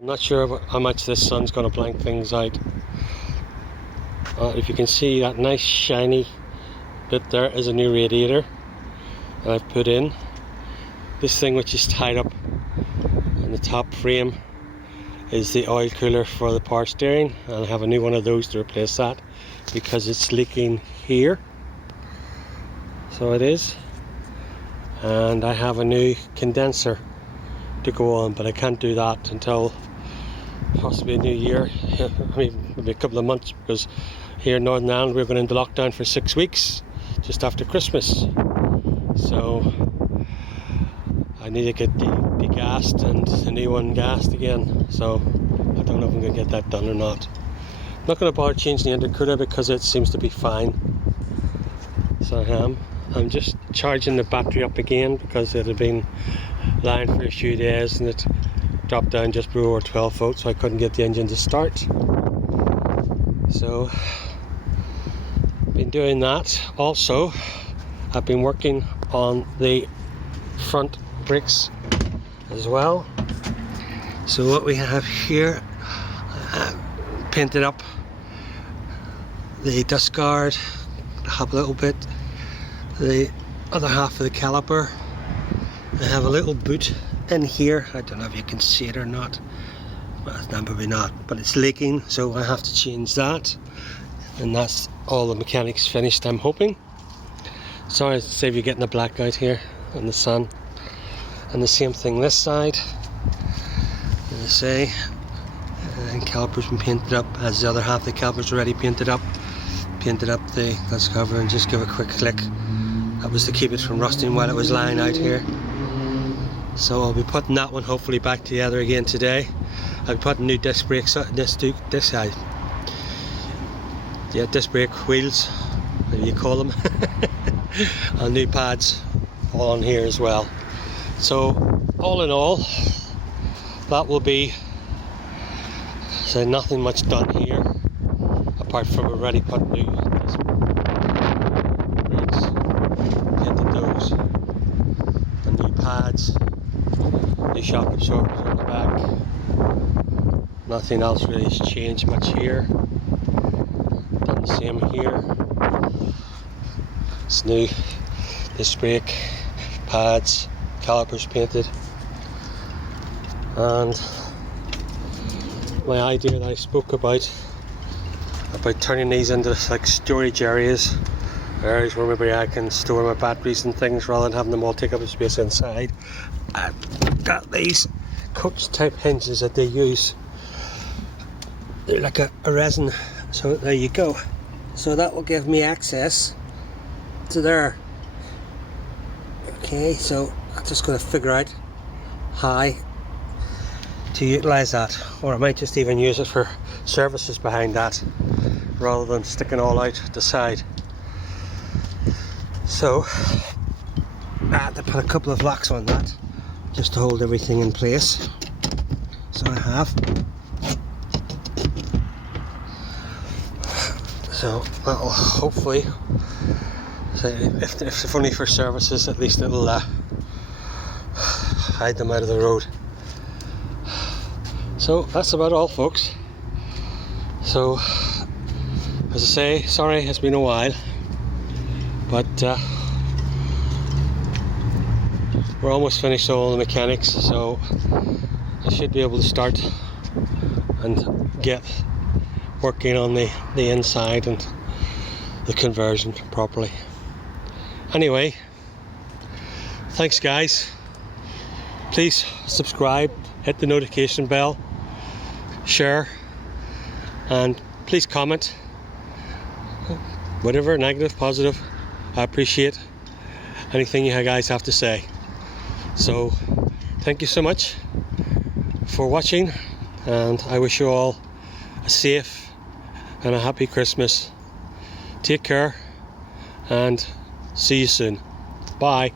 I'm not sure how much this sun's going to blank things out. If you can see that nice shiny bit there is a new radiator that I've put in. This thing which is tied up on the top frame is the oil cooler for the power steering, and I have a new one of those to replace that because it's leaking here. So it is. And I have a new condenser to go on, but I can't do that until possibly a new year. I mean, maybe a couple of months, because here in Northern Ireland we're going into lockdown for 6 weeks just after Christmas. So I need to get degassed and the new one gassed again. So I don't know if I'm going to get that done or not. I'm not going to bother changing the intercooler because it seems to be fine. So I'm just charging the battery up again because it had been lying for a few days and it dropped down just below 12 volts, so I couldn't get the engine to start. So been doing that. Also, I've been working on the front brakes as well. So what we have here, painted up the dust guard, have a little bit, the other half of the caliper. I have a little boot in here. I don't know if you can see it or not. Well, it's probably not, but it's leaking, so I have to change that. And that's all the mechanics finished, I'm hoping. Sorry to save you getting the blackout here in the sun. And the same thing this side. As I say, and caliper's been painted up, as the other half of the caliper's already painted up. Painted up the dust cover and just give a quick click. That was to keep it from rusting while it was lying out here. So I'll be putting that one hopefully back together again today. I'll be putting new disc brakes, disc brake wheels, whatever you call them, and new pads all on here as well. So all in all, that will be, so nothing much done here apart from already put new disc brakes, painted those, and new pads, new shock absorbers on the back. Nothing else really has changed much here. Done the same here. It's new disc brake, pads, calipers painted, and my idea that I spoke about turning these into like storage areas where maybe I can store my batteries and things rather than having them all take up space inside. I've got these coach type hinges that they use. They're like a resin, so there you go. So that will give me access to there. Okay, so I'm just going to figure out how to utilise that, or I might just even use it for services behind that rather than sticking all out the side. So I had to put a couple of locks on that just to hold everything in place. So I have. So that'll hopefully, so if it's only for services, at least it'll hide them out of the road. So that's about all, folks. So as I say, sorry it's been a while, but we're almost finished all the mechanics, so I should be able to start and get working on the inside and the conversion properly. Anyway, thanks guys. Please subscribe, hit the notification bell, share, and please comment. Whatever, negative, positive, I appreciate anything you guys have to say. So thank you so much for watching, and I wish you all a safe and a happy Christmas. Take care and see you soon. Bye.